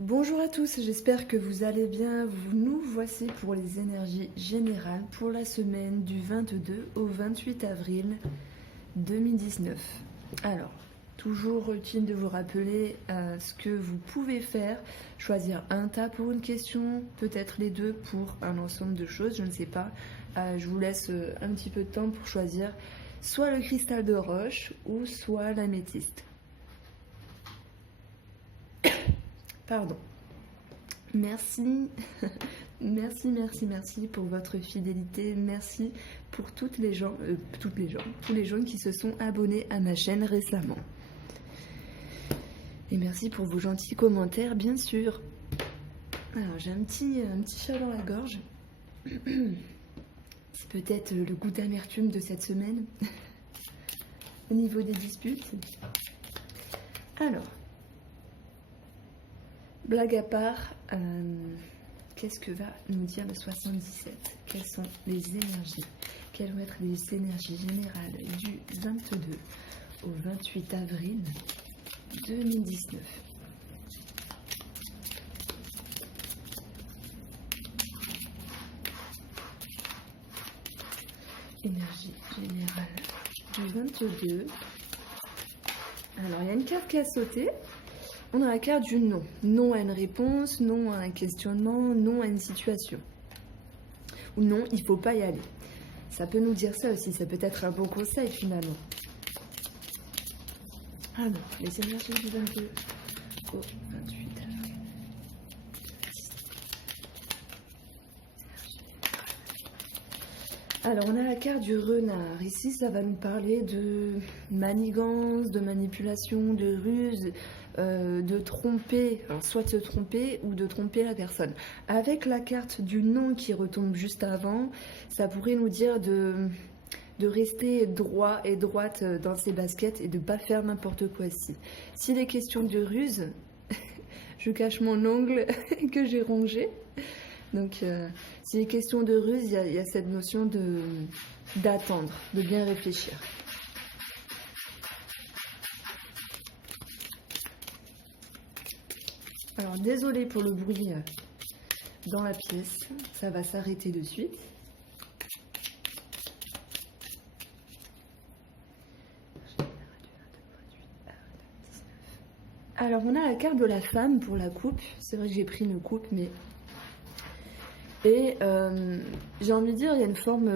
Bonjour à tous, j'espère que vous allez bien. Nous voici pour les énergies générales pour la semaine du 22 au 28 avril 2019. Alors, toujours utile de vous rappeler ce que vous pouvez faire, choisir un tas pour une question, peut-être les deux pour un ensemble de choses, je ne sais pas. Je vous laisse un petit peu de temps pour choisir soit le cristal de roche ou soit l'améthyste. Pardon. Merci, merci pour votre fidélité. Merci pour tous les gens qui se sont abonnés à ma chaîne récemment. Et merci pour vos gentils commentaires, bien sûr. Alors, j'ai un petit chat dans la gorge. C'est peut-être le goût d'amertume de cette semaine. Au niveau des disputes. Alors. Blague à part, qu'est-ce que va nous dire le 77? Quelles sont les énergies? Quelles vont être les énergies générales du 22 au 28 avril 2019? Énergie générale du 22. Alors, il y a une carte qui a sauté. On a la carte du non. Non à une réponse, non à un questionnement, non à une situation. Ou non, il ne faut pas y aller. Ça peut nous dire ça aussi, ça peut être un bon conseil finalement. Alors, les énergies du 22 au 28 avril. Alors, on a la carte du renard. Ici, ça va nous parler de manigance, de manipulation, de ruse, de tromper, alors soit de se tromper ou de tromper la personne. Avec la carte du non qui retombe juste avant, ça pourrait nous dire de rester droit et droite dans ses baskets et de ne pas faire n'importe quoi ici. S'il est question de ruse, je cache mon ongle que j'ai rongé. Donc, s'il est question de ruse, il y a cette notion d'attendre, de bien réfléchir. Alors, désolé pour le bruit dans la pièce, ça va s'arrêter de suite. Alors, on a la carte de la femme pour la coupe. C'est vrai que j'ai pris une coupe, mais... Et j'ai envie de dire, il y a une forme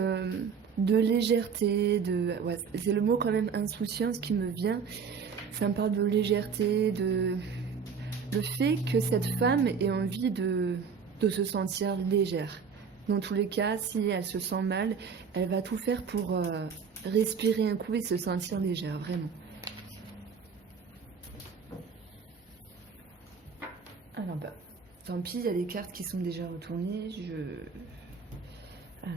de légèreté, ouais, c'est le mot quand même insouciance qui me vient. Ça me parle de légèreté, le fait que cette femme ait envie de se sentir légère. Dans tous les cas, si elle se sent mal, elle va tout faire pour respirer un coup et se sentir légère, vraiment. Alors bah, tant pis, il y a des cartes qui sont déjà retournées. Alors.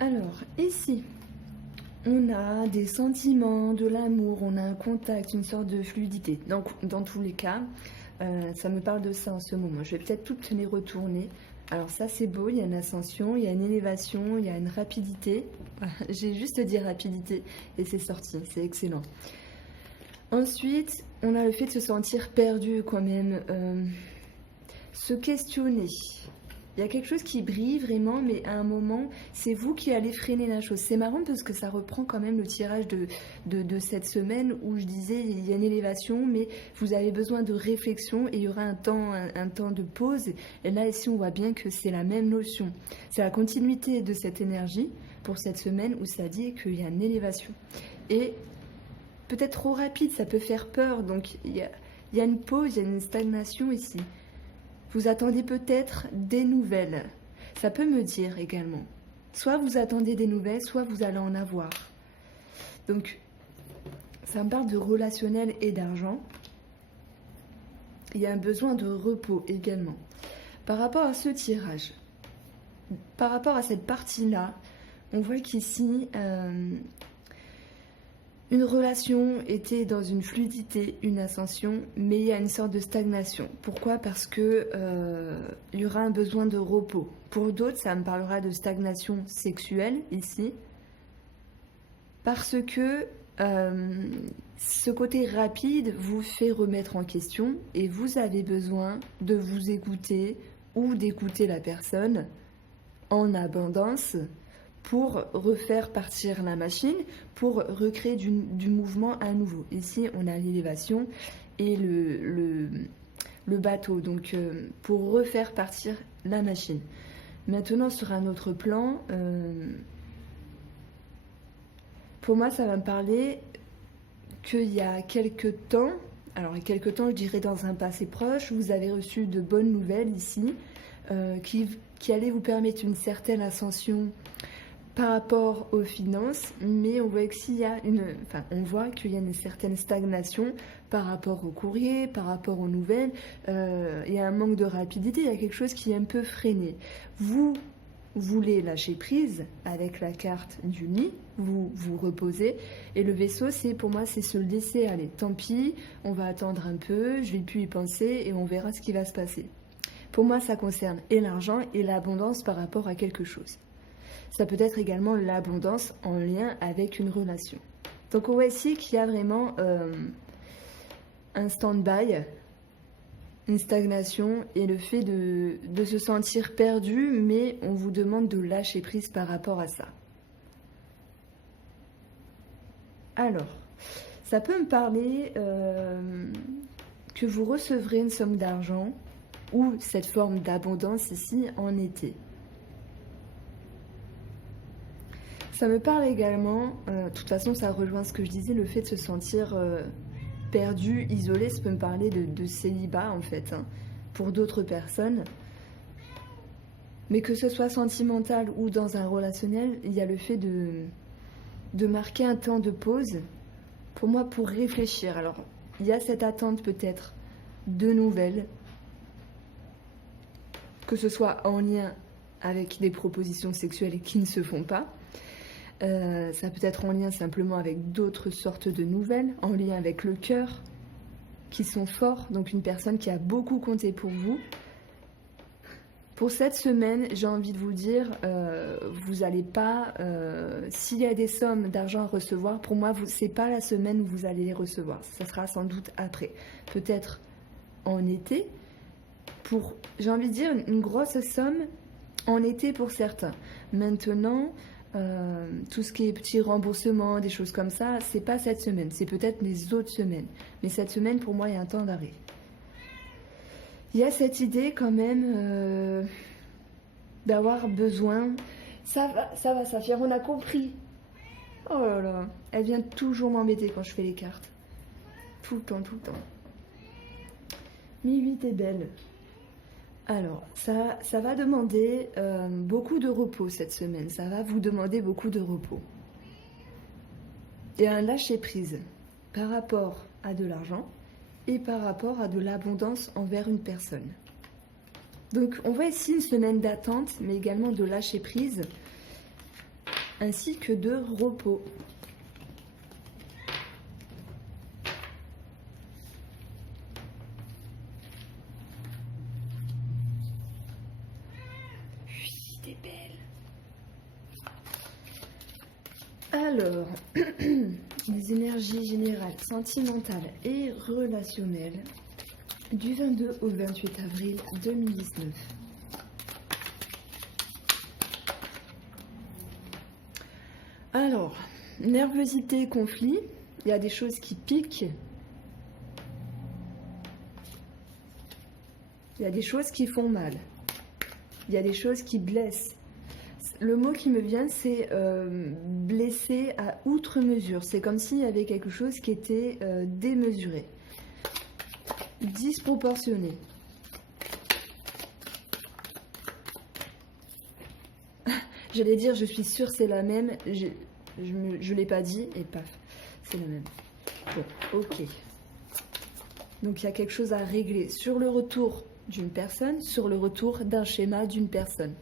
Alors, ici, on a des sentiments, de l'amour, on a un contact, une sorte de fluidité. Donc, dans tous les cas, ça me parle de ça en ce moment. Je vais peut-être toutes les retourner. Alors ça, c'est beau, il y a une ascension, il y a une élévation, il y a une rapidité. J'ai juste dit rapidité et c'est sorti, c'est excellent. Ensuite, on a le fait de se sentir perdu quand même, se questionner. Il y a quelque chose qui brille vraiment, mais à un moment, c'est vous qui allez freiner la chose. C'est marrant parce que ça reprend quand même le tirage de cette semaine où je disais il y a une élévation, mais vous avez besoin de réflexion et il y aura un temps de pause. Et là, ici, on voit bien que c'est la même notion. C'est la continuité de cette énergie pour cette semaine où ça dit qu'il y a une élévation. Et peut-être trop rapide, ça peut faire peur. Donc, il y a une pause, il y a une stagnation ici. Vous attendez peut-être des nouvelles. Ça peut me dire également Soit vous attendez des nouvelles, soit vous allez en avoir. Donc, ça me parle de relationnel et d'argent. Il y a un besoin de repos également. Par rapport à ce tirage, par rapport à cette partie-là, on voit qu'ici, une relation était dans une fluidité, une ascension, mais il y a une sorte de stagnation. Pourquoi? Parce que il y aura un besoin de repos. Pour d'autres, ça me parlera de stagnation sexuelle ici, parce que ce côté rapide vous fait remettre en question et vous avez besoin de vous écouter ou d'écouter la personne en abondance pour refaire partir la machine, pour recréer du mouvement à nouveau. Ici, on a l'élévation et le bateau, donc pour refaire partir la machine. Maintenant, sur un autre plan, pour moi, ça va me parler qu'il y a quelques temps, alors il y a quelques temps, je dirais dans un passé proche, vous avez reçu de bonnes nouvelles ici, qui allaient vous permettre une certaine ascension par rapport aux finances, mais on voit on voit qu'il y a une certaine stagnation par rapport au courrier, par rapport aux nouvelles. Il y a un manque de rapidité, il y a quelque chose qui est un peu freiné. Vous voulez lâcher prise avec la carte du nid, vous vous reposez, et le vaisseau, pour moi, c'est se laisser aller. Tant pis, on va attendre un peu, je vais plus y penser et on verra ce qui va se passer. Pour moi, ça concerne et l'argent et l'abondance par rapport à quelque chose. Ça peut être également l'abondance en lien avec une relation. Donc on voit ici qu'il y a vraiment un stand-by, une stagnation et le fait de se sentir perdu, mais on vous demande de lâcher prise par rapport à ça. Alors, ça peut me parler que vous recevrez une somme d'argent ou cette forme d'abondance ici en été. Ça me parle également, de toute façon ça rejoint ce que je disais, le fait de se sentir perdu, isolé, ça peut me parler de célibat en fait, hein, pour d'autres personnes. Mais que ce soit sentimental ou dans un relationnel, il y a le fait de marquer un temps de pause, pour moi, pour réfléchir. Alors, il y a cette attente peut-être de nouvelles, que ce soit en lien avec des propositions sexuelles qui ne se font pas. Ça peut être en lien simplement avec d'autres sortes de nouvelles, en lien avec le cœur, qui sont forts, donc une personne qui a beaucoup compté pour vous. Pour cette semaine, j'ai envie de vous dire, vous n'allez pas, s'il y a des sommes d'argent à recevoir, pour moi, ce n'est pas la semaine où vous allez les recevoir, ça sera sans doute après, peut-être en été, j'ai envie de dire, une grosse somme en été pour certains. Maintenant, tout ce qui est petits remboursements, des choses comme ça, c'est pas cette semaine, c'est peut-être les autres semaines. Mais cette semaine, pour moi, il y a un temps d'arrêt. Il y a cette idée quand même d'avoir besoin. Ça va, Saphir, on a compris. Oh là là, elle vient toujours m'embêter quand je fais les cartes. Tout le temps, tout le temps. Mais 8 est belle. Alors, ça va demander beaucoup de repos cette semaine. Ça va vous demander beaucoup de repos. Et un lâcher-prise par rapport à de l'argent et par rapport à de l'abondance envers une personne. Donc, on voit ici une semaine d'attente, mais également de lâcher-prise, ainsi que de repos. Alors, les énergies générales, sentimentales et relationnelles du 22 au 28 avril 2019. Alors, nervosité, conflit, il y a des choses qui piquent, il y a des choses qui font mal, il y a des choses qui blessent. Le mot qui me vient, c'est blessé à outre mesure. C'est comme s'il y avait quelque chose qui était démesuré, disproportionné. J'allais dire, je suis sûre c'est la même. Je l'ai pas dit et paf, c'est la même. Bon, ok. Donc il y a quelque chose à régler sur le retour d'une personne, sur le retour d'un schéma d'une personne.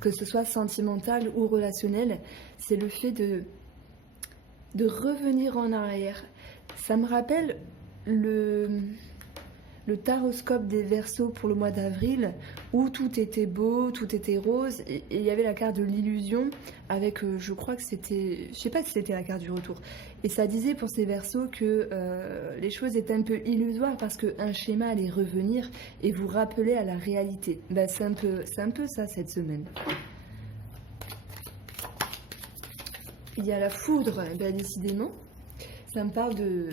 Que ce soit sentimental ou relationnel, c'est le fait de revenir en arrière. Ça me rappelle le taroscope des Verseaux pour le mois d'avril, où tout était beau, tout était rose, et il y avait la carte de l'illusion avec, je crois que c'était, je sais pas si c'était la carte du retour, et ça disait pour ces Verseaux que les choses étaient un peu illusoires parce qu'un schéma allait revenir et vous rappeler à la réalité. Ben, c'est un peu ça cette semaine. Il y a la foudre, ben, décidément, ça me parle de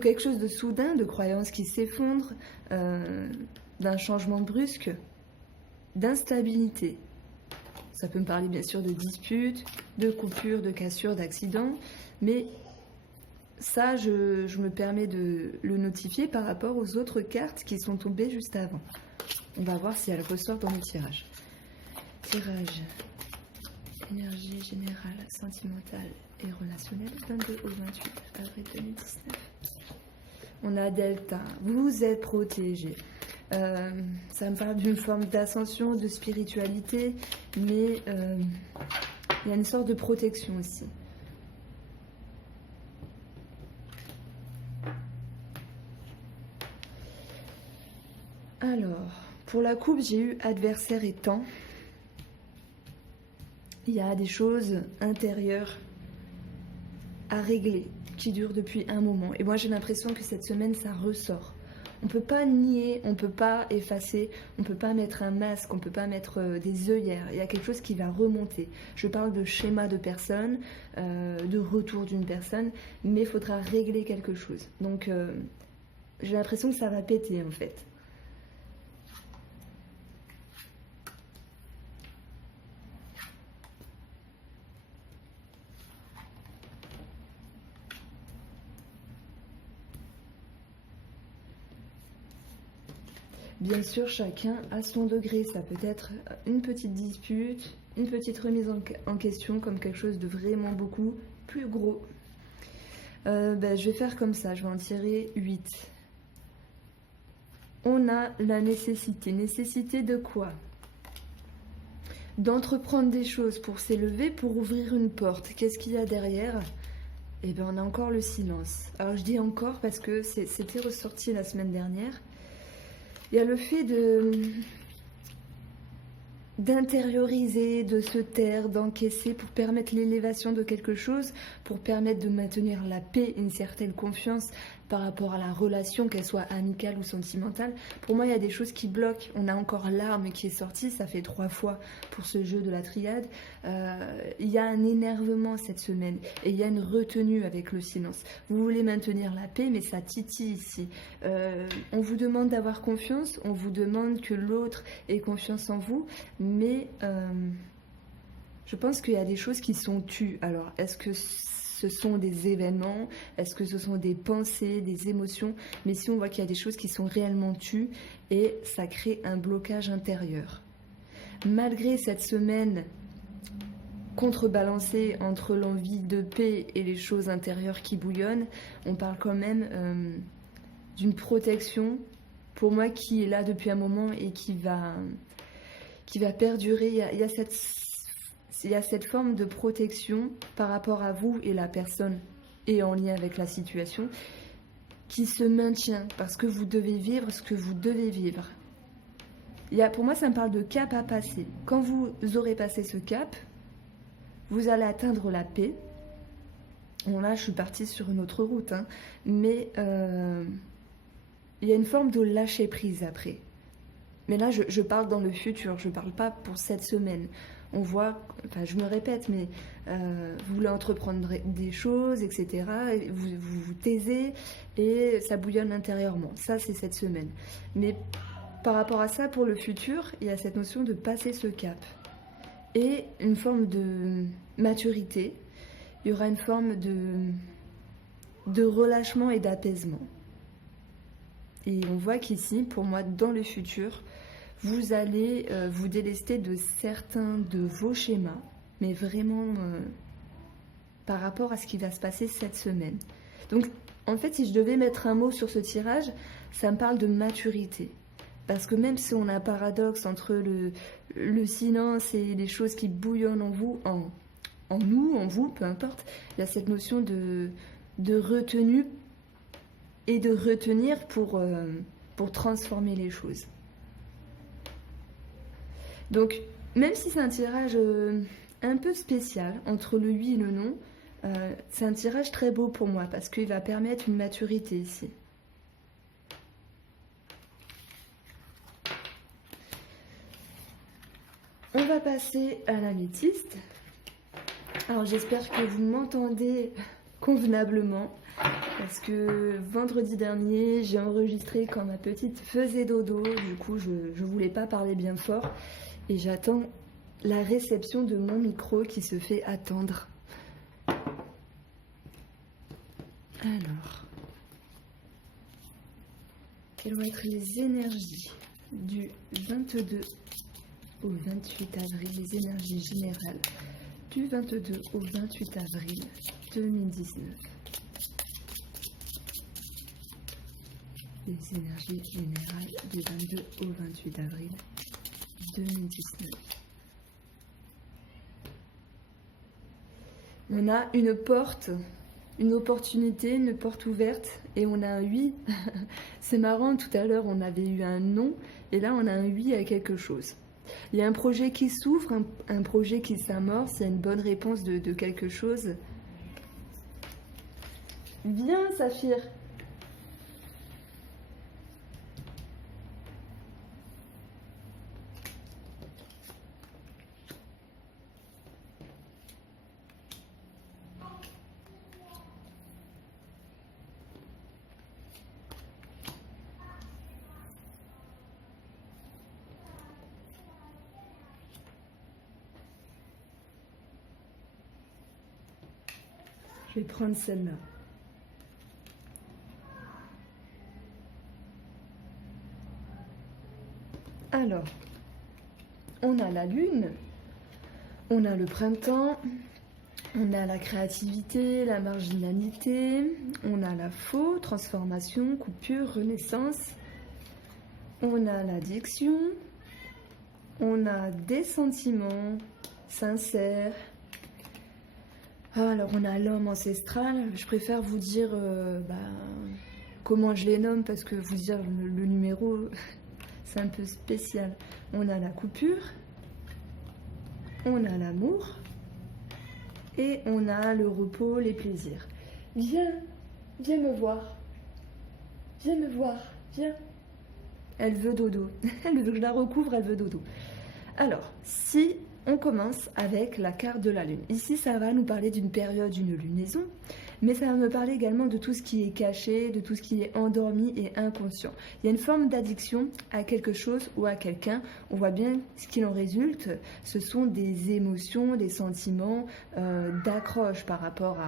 quelque chose de soudain, de croyances qui s'effondrent, d'un changement brusque, d'instabilité. Ça peut me parler bien sûr de disputes, de coupures, de cassures, d'accidents, mais ça, je me permets de le notifier par rapport aux autres cartes qui sont tombées juste avant. On va voir si elles ressortent dans le tirage. Tirage. Énergie générale, sentimentale et relationnelle, 22 au 28 avril 2019. On a Delta, vous êtes protégé. Ça me parle d'une forme d'ascension, de spiritualité, mais il y a une sorte de protection aussi. Alors, pour la coupe, j'ai eu adversaire et temps. Il y a des choses intérieures à régler qui durent depuis un moment. Et moi, j'ai l'impression que cette semaine, ça ressort. On ne peut pas nier, on ne peut pas effacer, on ne peut pas mettre un masque, on ne peut pas mettre des œillères. Il y a quelque chose qui va remonter. Je parle de schéma de personne, de retour d'une personne, mais il faudra régler quelque chose. Donc, j'ai l'impression que ça va péter, en fait. Bien sûr, chacun a son degré. Ça peut être une petite dispute, une petite remise en question, comme quelque chose de vraiment beaucoup plus gros. Je vais faire comme ça, je vais en tirer 8. On a la nécessité. Nécessité de quoi? D'entreprendre des choses pour s'élever, pour ouvrir une porte. Qu'est-ce qu'il y a derrière? Eh bien, on a encore le silence. Alors, je dis encore parce que c'était ressorti la semaine dernière. Il y a le fait d'intérioriser, de se taire, d'encaisser pour permettre l'élévation de quelque chose, pour permettre de maintenir la paix, une certaine confiance par rapport à la relation, qu'elle soit amicale ou sentimentale. Pour moi, il y a des choses qui bloquent. On a encore l'arme qui est sortie, ça fait 3 fois pour ce jeu de la triade. Il y a un énervement cette semaine et il y a une retenue avec le silence. Vous voulez maintenir la paix, mais ça titille ici. On vous demande d'avoir confiance, on vous demande que l'autre ait confiance en vous, mais je pense qu'il y a des choses qui sont tues. Alors, est-ce que ce sont des événements? Est-ce que ce sont des pensées, des émotions? Mais si on voit qu'il y a des choses qui sont réellement tues et ça crée un blocage intérieur. Malgré cette semaine contrebalancée entre l'envie de paix et les choses intérieures qui bouillonnent, on parle quand même d'une protection, pour moi, qui est là depuis un moment et qui va perdurer. Il y a cette forme de protection par rapport à vous et la personne et en lien avec la situation qui se maintient parce que vous devez vivre ce que vous devez vivre. Pour moi, ça me parle de cap à passer. Quand vous aurez passé ce cap, vous allez atteindre la paix. Bon, là, je suis partie sur une autre route, hein, mais il y a une forme de lâcher prise après. Mais là, je parle dans le futur, je ne parle pas pour cette semaine. On voit, enfin je me répète, mais vous voulez entreprendre des choses, etc. Et vous vous taisez et ça bouillonne intérieurement. Ça, c'est cette semaine. Mais par rapport à ça, pour le futur, il y a cette notion de passer ce cap. Et une forme de maturité. Il y aura une forme de relâchement et d'apaisement. Et on voit qu'ici, pour moi, dans le futur, vous allez vous délester de certains de vos schémas, mais vraiment par rapport à ce qui va se passer cette semaine. Donc, en fait, si je devais mettre un mot sur ce tirage, ça me parle de maturité. Parce que même si on a un paradoxe entre le silence et les choses qui bouillonnent en vous, en nous, en vous, peu importe, il y a cette notion de retenue et de retenir pour transformer les choses. Donc, même si c'est un tirage un peu spécial, entre le oui et le non, c'est un tirage très beau pour moi, parce qu'il va permettre une maturité ici. On va passer à l'améthyste. Alors j'espère que vous m'entendez convenablement, parce que vendredi dernier, j'ai enregistré quand ma petite faisait dodo, du coup je voulais pas parler bien fort, et j'attends la réception de mon micro qui se fait attendre. Alors, quelles vont être les énergies du 22 au 28 avril, les énergies générales du 22 au 28 avril 2019. Les énergies générales du 22 au 28 avril 2019. On a une porte, une opportunité, une porte ouverte, et on a un oui. C'est marrant, tout à l'heure on avait eu un non, et là on a un oui à quelque chose. Il y a un projet qui s'ouvre, un projet qui s'amorce, il y a une bonne réponse de quelque chose. Viens, Saphir. Je vais prendre celle-là. Alors, on a la lune, on a le printemps, on a la créativité, la marginalité, on a la faux, transformation, coupure, renaissance, on a l'addiction, on a des sentiments sincères. Alors on a l'homme ancestral, je préfère vous dire comment je les nomme parce que vous dire le numéro c'est un peu spécial. On a la coupure, on a l'amour et on a le repos, les plaisirs. Viens me voir, viens. Elle veut dodo, elle veut que je la recouvre, elle veut dodo. Alors, si on commence avec la carte de la lune. Ici, ça va nous parler d'une période, d'une lunaison, mais ça va me parler également de tout ce qui est caché, de tout ce qui est endormi et inconscient. Il y a une forme d'addiction à quelque chose ou à quelqu'un. On voit bien ce qu'il en résulte. Ce sont des émotions, des sentiments d'accroche par rapport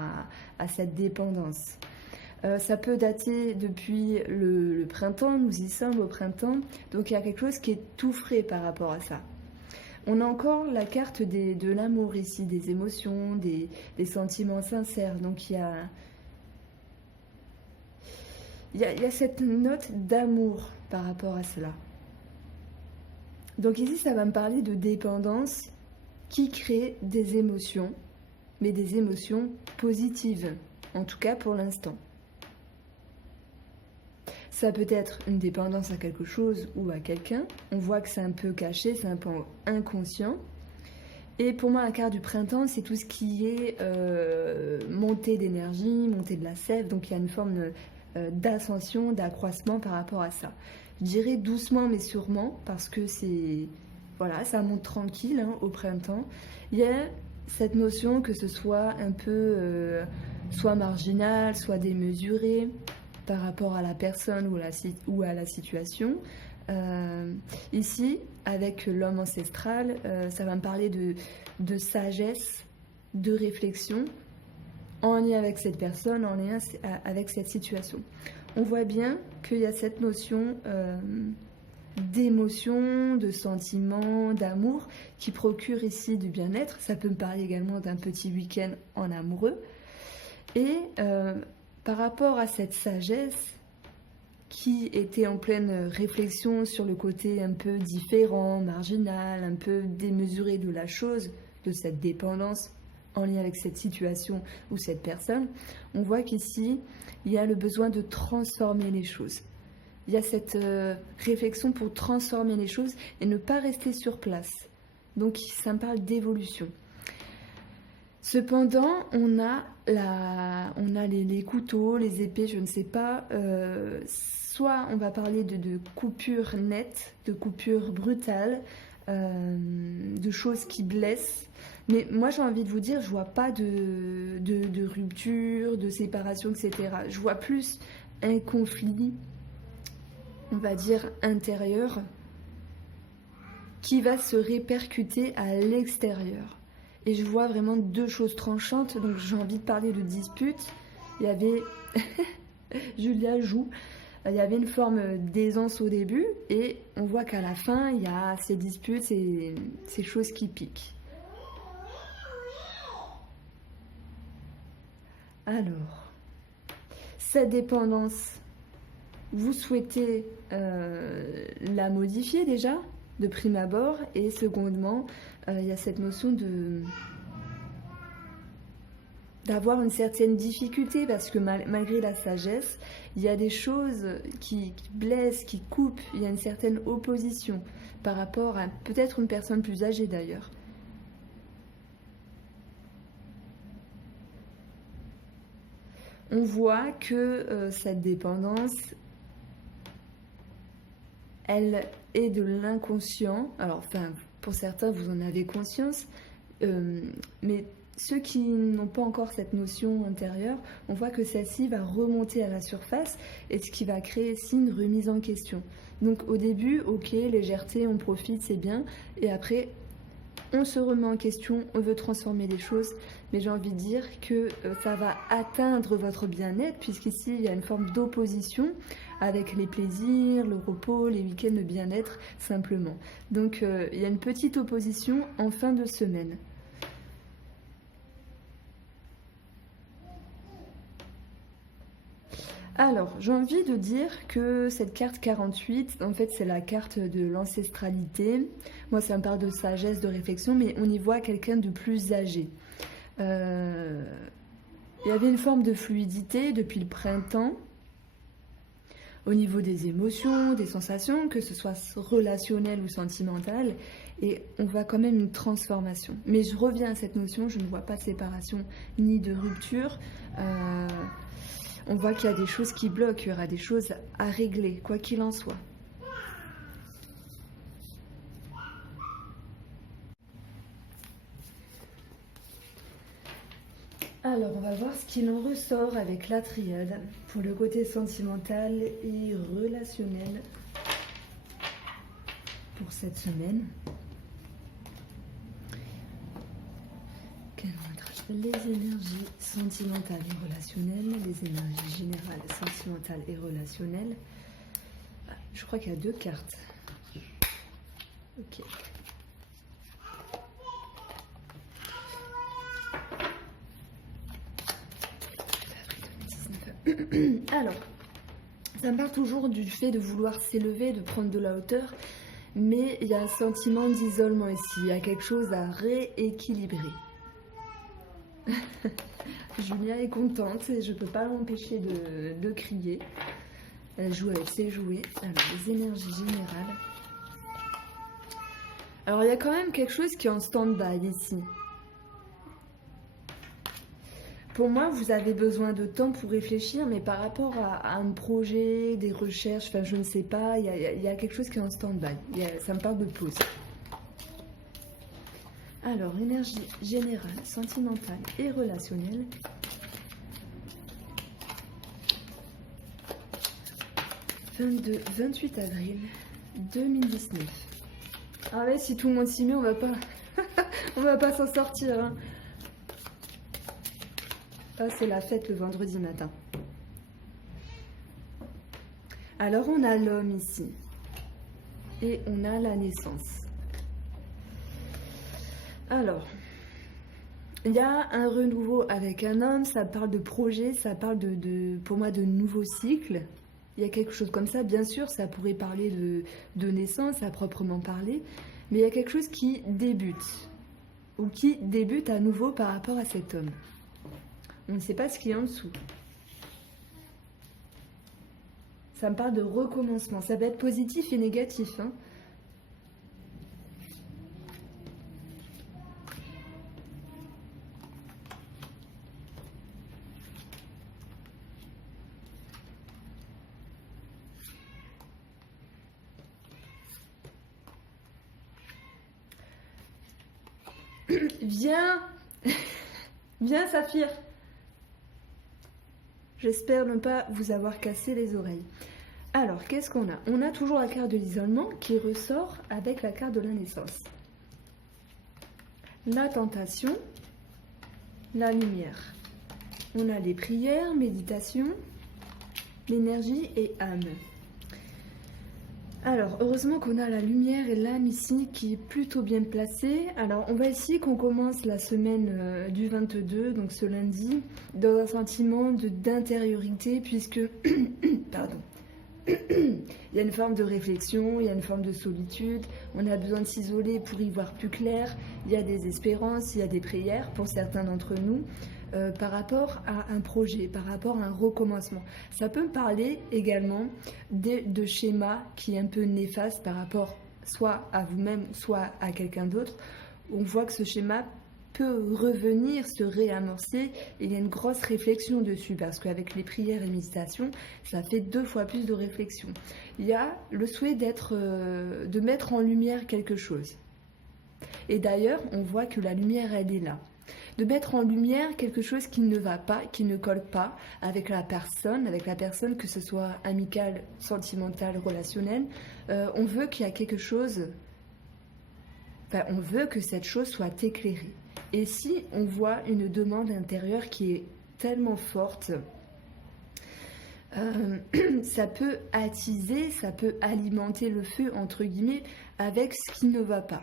à cette dépendance. Ça peut dater depuis le printemps, nous y sommes au printemps, donc il y a quelque chose qui est tout frais par rapport à ça. On a encore la carte de l'amour ici, des émotions, des sentiments sincères. Donc il y a cette note d'amour par rapport à cela. Donc ici, ça va me parler de dépendance qui crée des émotions, mais des émotions positives, en tout cas pour l'instant. Ça peut être une dépendance à quelque chose ou à quelqu'un. On voit que c'est un peu caché, c'est un peu inconscient. Et pour moi, la carte du printemps, c'est tout ce qui est montée d'énergie, montée de la sève. Donc il y a une forme d'ascension, d'accroissement par rapport à ça. Je dirais doucement mais sûrement, parce que ça monte tranquille au printemps. Il y a cette notion que ce soit un peu soit marginal, soit démesuré par rapport à la personne ou à la situation. Ici, avec l'homme ancestral, ça va me parler de sagesse, de réflexion, en lien avec cette personne, en lien avec cette situation. On voit bien qu'il y a cette notion d'émotions, de sentiments, d'amour qui procurent ici du bien-être. Ça peut me parler également d'un petit week-end en amoureux. Et par rapport à cette sagesse qui était en pleine réflexion sur le côté un peu différent, marginal, un peu démesuré de la chose, de cette dépendance en lien avec cette situation ou cette personne, on voit qu'ici, il y a le besoin de transformer les choses. Il y a cette réflexion pour transformer les choses et ne pas rester sur place. Donc ça me parle d'évolution. Cependant, on a les couteaux, les épées, je ne sais pas. Soit on va parler de coupures nettes, de coupures brutales, de choses qui blessent. Mais moi, j'ai envie de vous dire, je vois pas de rupture, de séparation, etc. Je vois plus un conflit, on va dire, intérieur, qui va se répercuter à l'extérieur. Et je vois vraiment deux choses tranchantes, donc j'ai envie de parler de dispute. Il y avait, Julia joue, il y avait une forme d'aisance au début, et on voit qu'à la fin, il y a ces disputes, ces choses qui piquent. Alors, cette dépendance, vous souhaitez la modifier déjà, de prime abord, et secondement, il y a cette notion d'avoir une certaine difficulté, parce que malgré la sagesse, il y a des choses qui blessent, qui coupent, il y a une certaine opposition par rapport à peut-être une personne plus âgée d'ailleurs. On voit que cette dépendance, elle est de l'inconscient. Alors, enfin, pour certains, vous en avez conscience, mais ceux qui n'ont pas encore cette notion intérieure, on voit que celle-ci va remonter à la surface et ce qui va créer ici une remise en question. Donc au début, ok, légèreté, on profite, c'est bien, et après, on se remet en question, on veut transformer les choses, mais j'ai envie de dire que ça va atteindre votre bien-être, puisqu'ici, il y a une forme d'opposition avec les plaisirs, le repos, les week-ends, le bien-être, simplement. Donc il y a une petite opposition en fin de semaine. Alors, j'ai envie de dire que cette carte 48, en fait, c'est la carte de l'ancestralité. Moi, ça me parle de sagesse, de réflexion, mais on y voit quelqu'un de plus âgé. Il y avait une forme de fluidité depuis le printemps, au niveau des émotions, des sensations, que ce soit relationnel ou sentimental, et on voit quand même une transformation. Mais je reviens à cette notion, je ne vois pas de séparation ni de rupture. On voit qu'il y a des choses qui bloquent, il y aura des choses à régler, quoi qu'il en soit. Alors, on va voir ce qu'il en ressort avec la triade pour le côté sentimental et relationnel pour cette semaine. Quelles vont être les énergies sentimentales et relationnelles, les énergies générales, sentimentales et relationnelles. Je crois qu'il y a deux cartes. Ok. Alors, ça me parle toujours du fait de vouloir s'élever, de prendre de la hauteur, mais il y a un sentiment d'isolement ici, il y a quelque chose à rééquilibrer. Julia est contente et je ne peux pas l'empêcher de crier. Elle joue avec ses jouets. Alors, les énergies générales. Alors, il y a quand même quelque chose qui est en stand-by ici. Pour moi, vous avez besoin de temps pour réfléchir, mais par rapport à un projet, des recherches, enfin, je ne sais pas, il y a quelque chose qui est en stand-by. Ça me parle de pause. Alors, énergie générale, sentimentale et relationnelle. « 28 avril 2019. » Ah ouais, si tout le monde s'y met, on va pas s'en sortir. Hein. Ah, c'est la fête le vendredi matin. Alors, on a l'homme ici. et on a la naissance. Alors, il y a un renouveau avec un homme, ça parle de projet, ça parle pour moi de nouveaux cycles. Il y a quelque chose comme ça, bien sûr, ça pourrait parler de naissance à proprement parler, mais il y a quelque chose qui débute, ou qui débute à nouveau par rapport à cet homme. On ne sait pas ce qu'il y a en dessous. Ça me parle de recommencement, ça peut être positif et négatif, hein. Viens, viens Saphir. J'espère ne pas vous avoir cassé les oreilles. Alors, qu'est-ce qu'on a? On a toujours la carte de l'isolement qui ressort avec la carte de la naissance. La tentation, la lumière. On a les prières, méditation, l'énergie et âme. Alors, heureusement qu'on a la lumière et l'âme ici qui est plutôt bien placée. Alors, on va ici qu'on commence la semaine du 22, donc ce lundi, dans un sentiment d'intériorité, puisque, pardon, il y a une forme de réflexion, il y a une forme de solitude, on a besoin de s'isoler pour y voir plus clair, il y a des espérances, il y a des prières pour certains d'entre nous. Par rapport à un projet, par rapport à un recommencement. Ça peut me parler également de schémas qui est un peu néfaste par rapport soit à vous-même, soit à quelqu'un d'autre. On voit que ce schéma peut revenir, se réamorcer, et il y a une grosse réflexion dessus, parce qu'avec les prières et méditations, ça fait 2 fois plus de réflexion. Il y a le souhait de mettre en lumière quelque chose. Et d'ailleurs, on voit que la lumière, elle est là. De mettre en lumière quelque chose qui ne va pas, qui ne colle pas avec la personne, que ce soit amical, sentimental, relationnel. On veut qu'il y a quelque chose, on veut que cette chose soit éclairée. Et si on voit une demande intérieure qui est tellement forte, ça peut attiser, ça peut alimenter le feu, entre guillemets, avec ce qui ne va pas.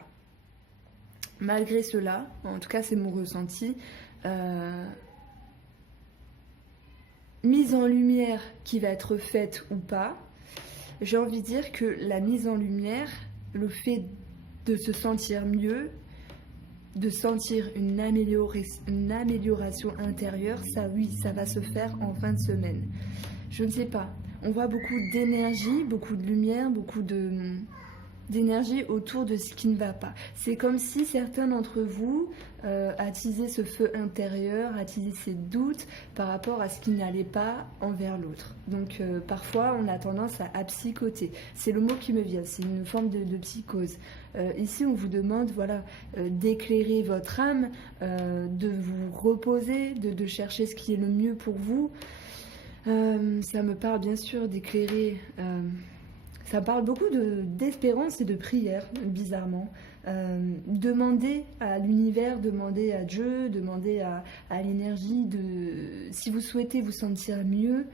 Malgré cela, en tout cas c'est mon ressenti, mise en lumière qui va être faite ou pas, j'ai envie de dire que la mise en lumière, le fait de se sentir mieux, de sentir une amélioration intérieure, ça oui, ça va se faire en fin de semaine. Je ne sais pas, on voit beaucoup d'énergie, beaucoup de lumière, beaucoup d'énergie autour de ce qui ne va pas. C'est comme si certains d'entre vous attisaient ce feu intérieur, attisaient ces doutes par rapport à ce qui n'allait pas envers l'autre. Donc parfois on a tendance à psychoter. C'est le mot qui me vient, c'est une forme de psychose. Ici on vous demande d'éclairer votre âme, de vous reposer, de chercher ce qui est le mieux pour vous. Ça me parle bien sûr d'éclairer... Ça parle beaucoup d'espérance et de prière, bizarrement. Demandez à l'univers, demandez à Dieu, demandez à l'énergie. Si vous souhaitez vous sentir mieux,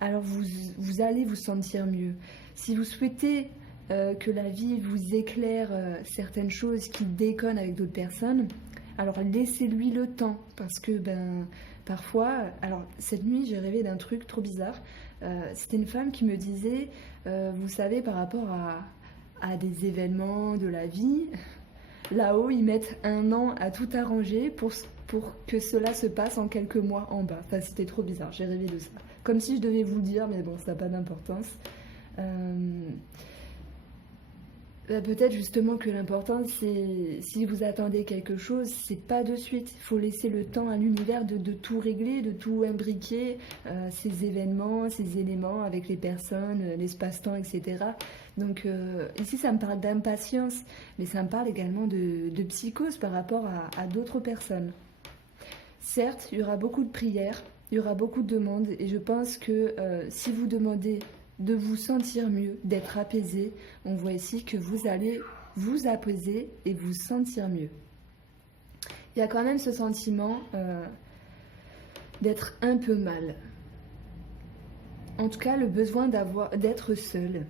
alors vous allez vous sentir mieux. Si vous souhaitez que la vie vous éclaire certaines choses qui déconnent avec d'autres personnes, alors laissez-lui le temps. Parce que parfois... Alors cette nuit, j'ai rêvé d'un truc trop bizarre. C'était une femme qui me disait, vous savez, par rapport à des événements de la vie, là-haut, ils mettent 1 an à tout arranger pour que cela se passe en quelques mois en bas. Enfin, c'était trop bizarre, j'ai rêvé de ça. Comme si je devais vous le dire, mais bon, ça n'a pas d'importance. Peut-être justement que l'important, c'est si vous attendez quelque chose, c'est pas de suite. Il faut laisser le temps à l'univers de tout régler, de tout imbriquer, ces événements, ces éléments avec les personnes, l'espace-temps, etc. Donc ici, ça me parle d'impatience, mais ça me parle également de psychose par rapport à d'autres personnes. Certes, il y aura beaucoup de prières, il y aura beaucoup de demandes, et je pense que si vous demandez de vous sentir mieux, d'être apaisé, on voit ici que vous allez vous apaiser et vous sentir mieux. Il y a quand même ce sentiment d'être un peu mal. En tout cas, le besoin d'être seul.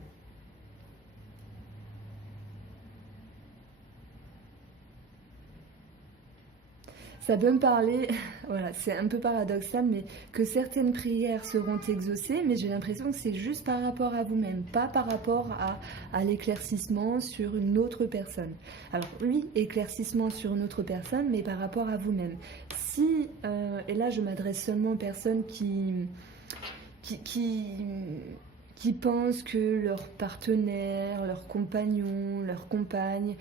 Ça peut me parler, voilà, c'est un peu paradoxal, mais que certaines prières seront exaucées, mais j'ai l'impression que c'est juste par rapport à vous-même, pas par rapport à l'éclaircissement sur une autre personne. Alors oui, éclaircissement sur une autre personne, mais par rapport à vous-même. Si, et là je m'adresse seulement aux personnes qui, qui, qui pensent que leur partenaire, leur compagnon, leur compagne,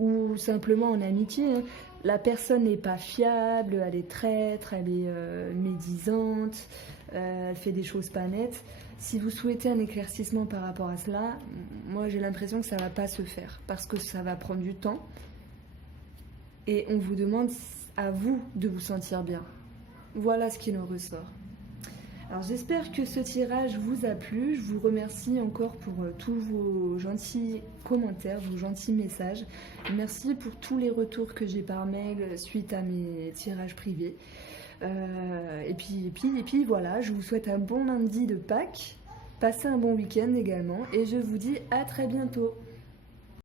ou simplement en amitié, hein, la personne n'est pas fiable, elle est traître, elle est médisante, elle fait des choses pas nettes. Si vous souhaitez un éclaircissement par rapport à cela, moi j'ai l'impression que ça va pas se faire parce que ça va prendre du temps et on vous demande à vous de vous sentir bien. Voilà ce qui nous ressort. Alors j'espère que ce tirage vous a plu. Je vous remercie encore pour tous vos gentils commentaires, vos gentils messages. Merci pour tous les retours que j'ai par mail suite à mes tirages privés. Et puis voilà, je vous souhaite un bon lundi de Pâques. Passez un bon week-end également et je vous dis à très bientôt.